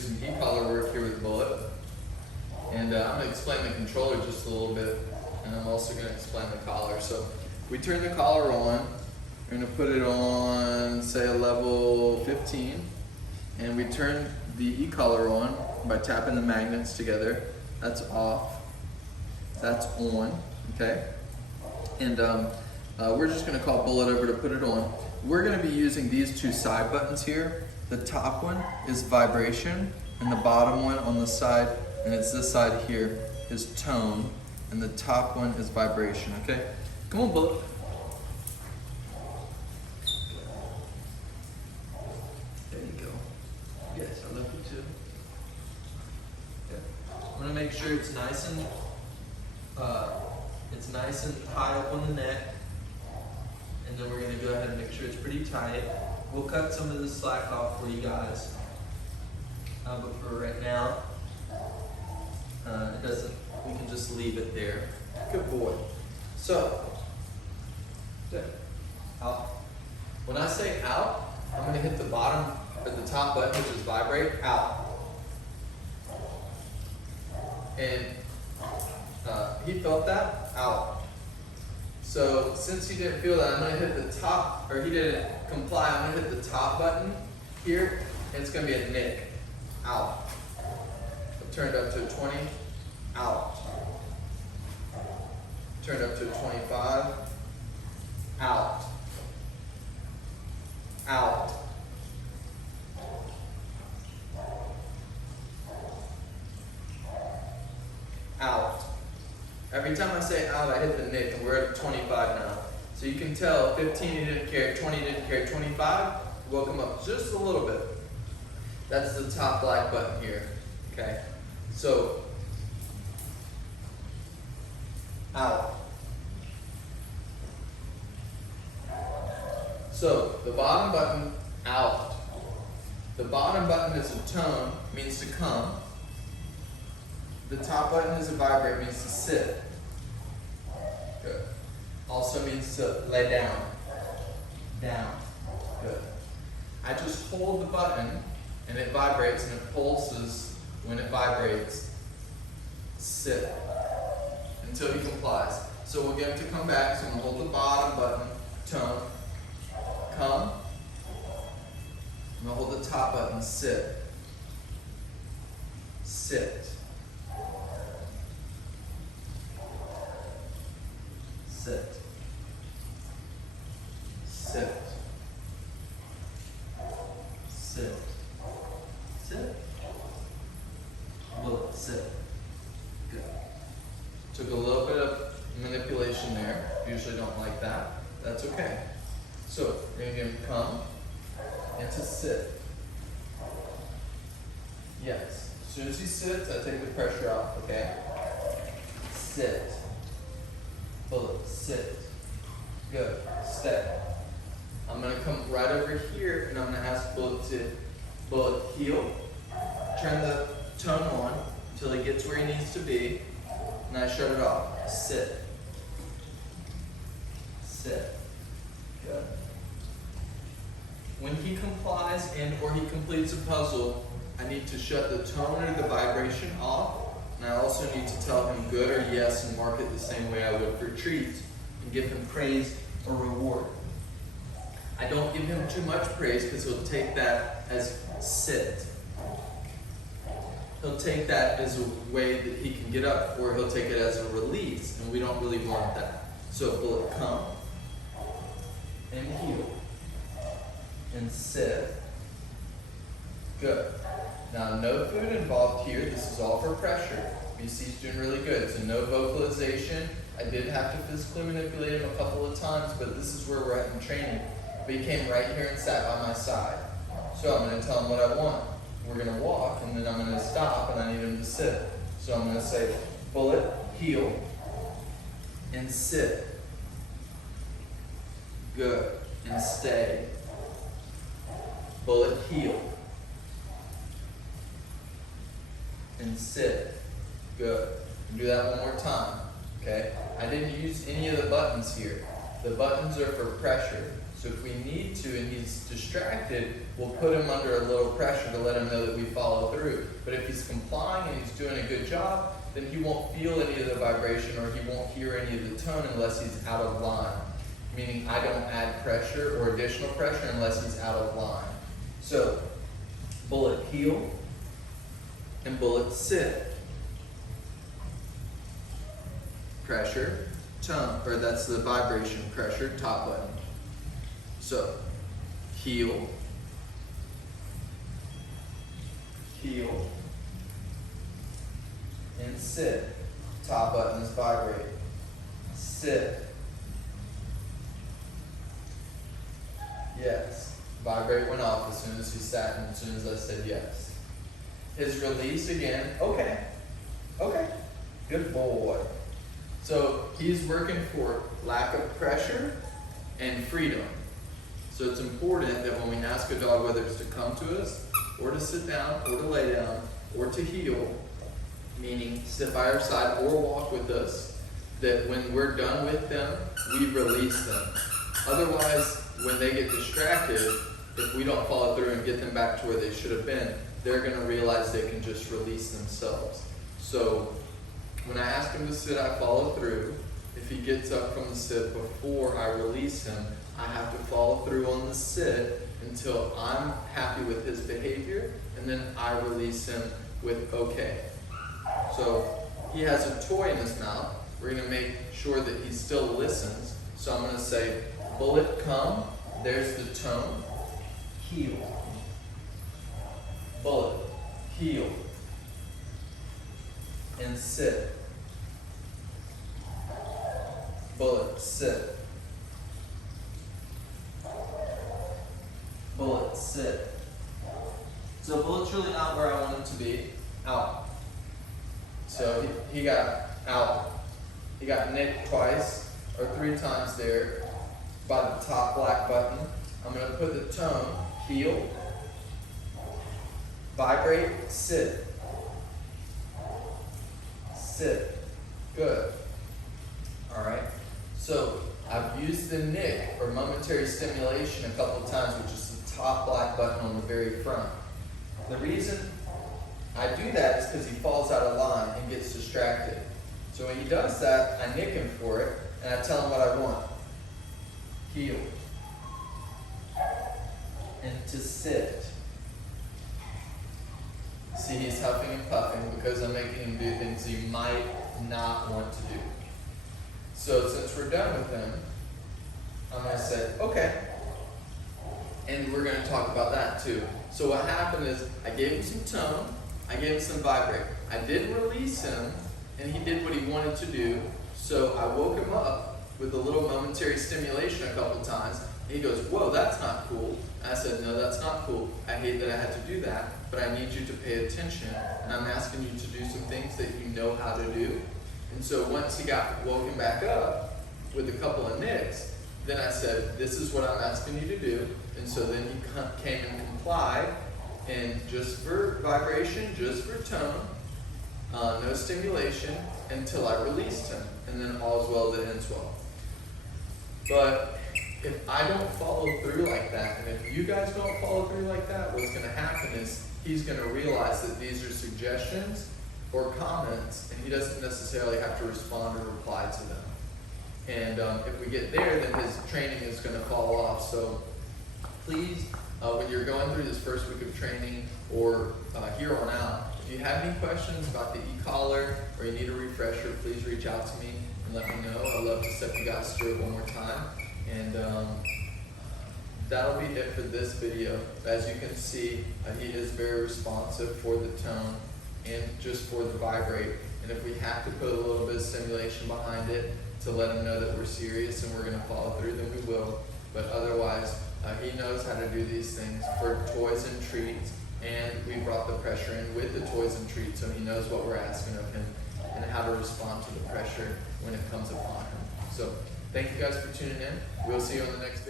some e-collar work here with Bulleit. And I'm going to explain the controller just a little bit, and I'm also going to explain the collar. So we turn the collar on. We're going to put it on, say, a level 15, and we turn the e-collar on by tapping the magnets together. That's off. That's on. Okay. And we're just going to call Bulleit over to put it on. We're going to be using these two side buttons here. The top one is vibration, and the bottom one on the side, and it's this side here, is tone, and the top one is vibration. Okay, come on, Bulleit. There you go. Yes, I love you too. Okay. I'm gonna make sure it's nice and high up on the neck, and then we're gonna go ahead and make sure it's pretty tight. We'll cut some of the slack off for you guys, but for right now, it doesn't. We can just leave it there. Good boy. So, good. Out. When I say out, I'm going to hit the bottom or the top button, which is vibrate. Out. And he felt that. Out. So since he didn't feel that, I'm going to hit the top, or he didn't comply. I'm going to hit the top button here, and it's going to be a nick. Out. I've turned up to a 20. Out. Turned up to a 25. Out. Out. Out. Every time I say out, I hit the nick, and we're at 25 now. So you can tell 15 you didn't care, 20 you didn't care, 25 will come up just a little bit. That's the top black button here. Okay? So, out. So, the bottom button, out. The bottom button is a tone, means to come. The top button is a vibrate, means to sit. Good. Also means to lay down. Down. Good. I just hold the button, and it vibrates, and it pulses when it vibrates. Sit. Until he complies. So we'll get him to come back, so I'm going to hold the bottom button, tone, come. I'm going to hold the top button, sit. Sit. Sit. Sit. Sit. Sit. Bulleit, sit. Good. Took a little bit of manipulation there. Usually don't like that. That's okay. So we're going to get him to come and to sit. Yes. As soon as he sits, I take the pressure off, okay? Sit. Bulleit, sit. Good. Stay. I'm going to come right over here, and I'm going to ask Bulleit heel. Turn the tone on until he gets where he needs to be, and I shut it off. Sit. Sit. Good. When he complies and or he completes a puzzle, I need to shut the tone or the vibration off. And I also need to tell him good or yes and mark it the same way I would for treats and give him praise or reward. I don't give him too much praise because he'll take that as sit. He'll take that as a way that he can get up, or he'll take it as a release, and we don't really want that. So Bulleit, come and heel and sit. Good. Now, no food involved here. This is all for pressure. BC's doing really good. So no vocalization. I did have to physically manipulate him a couple of times, but this is where we're at in training. But he came right here and sat by my side. So I'm going to tell him what I want. We're going to walk, and then I'm going to stop, and I need him to sit. So I'm going to say, Bulleit, heel, and sit. Good. And stay. Bulleit, heel. And sit. Good. Do that one more time. Okay? I didn't use any of the buttons here. The buttons are for pressure. So if we need to and he's distracted, we'll put him under a little pressure to let him know that we follow through. But if he's complying and he's doing a good job, then he won't feel any of the vibration or he won't hear any of the tone unless he's out of line. Meaning I don't add pressure or additional pressure unless he's out of line. So, Bulleit heel and Bulleit sit. Pressure, tone, or that's the vibration, pressure, top button. So, heel, heel, and sit. Top buttons vibrate. Sit. Yes. Vibrate went off as soon as he sat and as soon as I said yes. His release again. Okay. Okay. Good boy. So he's working for lack of pressure and freedom. So it's important that when we ask a dog whether it's to come to us, or to sit down, or to lay down, or to heel, meaning sit by our side or walk with us, that when we're done with them, we release them. Otherwise, when they get distracted, if we don't follow through and get them back to where they should have been, they're going to realize they can just release themselves. So when I ask him to sit, I follow through. If he gets up from the sit before I release him, I have to follow through on the sit until I'm happy with his behavior, and then I release him with okay. So he has a toy in his mouth. We're going to make sure that he still listens. So I'm going to say, Bulleit, come. There's the tone. Heel. Bulleit. Heel. And sit. Bulleit, sit. Bulleit, sit. So Bulleit's really not where I want him to be. Out. So he got out. He got nicked twice or 3 times there by the top black button. I'm going to put the tone, heel, vibrate, sit. Sit. Good. Alright. So I've used the nick or momentary stimulation a couple of times, which is the top black button on the very front. The reason I do that is because he falls out of line and gets distracted. So when he does that, I nick him for it, and I tell him what I want. Heel. And to sit. See, he's huffing and puffing because I'm making him do things he might not want to do. So since we're done with him, I'm going to say, okay. And we're going to talk about that too. So what happened is I gave him some tone, I gave him some vibrate. I did release him, and he did what he wanted to do. So I woke him up with a little momentary stimulation a couple times. And he goes, whoa, that's not cool. And I said, no, that's not cool. I hate that I had to do that, but I need you to pay attention. And I'm asking you to do some things that you know how to do. And so once he got woken back up with a couple of nicks, then I said, this is what I'm asking you to do. And so then he came and complied. And just for vibration, just for tone, no stimulation until I released him. And then all's well that ends well. But if I don't follow through like that, and if you guys don't follow through like that, what's going to happen is he's going to realize that these are suggestions or comments, and he doesn't necessarily have to respond or reply to them. And if we get there, then his training is going to fall off. So please, when you're going through this first week of training or here on out, if you have any questions about the e-collar or you need a refresher, please reach out to me and let me know. I'd love to step you guys through it one more time. And that'll be it for this video. As you can see, he is very responsive for the tone and just for the vibrate. And if we have to put a little bit of stimulation behind it to let him know that we're serious and we're going to follow through, then we will. But otherwise, he knows how to do these things for toys and treats. And we brought the pressure in with the toys and treats, so he knows what we're asking of him and how to respond to the pressure when it comes upon him. So thank you guys for tuning in. We'll see you on the next video.